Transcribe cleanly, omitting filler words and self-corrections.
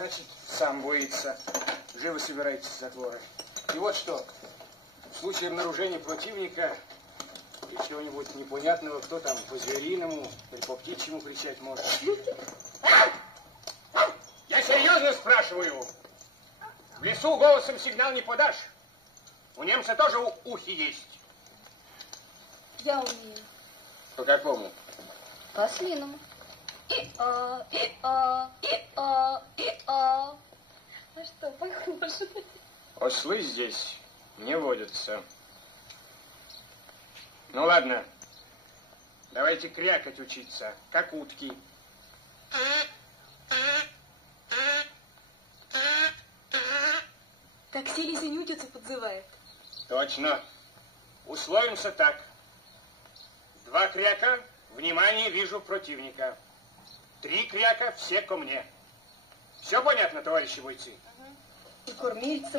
Значит, сам боится. Живо собирайтесь в затворы. И вот что. В случае обнаружения противника и чего-нибудь непонятного, кто там по-звериному или по-птичьему кричать может. Я серьезно спрашиваю. В лесу голосом сигнал не подашь. У немца тоже ухи есть. Я умею. По какому? По ослиному. И-а, и-а, и-а, и-а. А что, похоже? Ослы здесь не водятся. Ну ладно, давайте крякать учиться, как утки. Так селись и нютица подзывает. Точно. Условимся так. 2 кряка, внимание, вижу противника. 3 кряка, все ко мне. Все понятно, товарищи бойцы? И кормильцам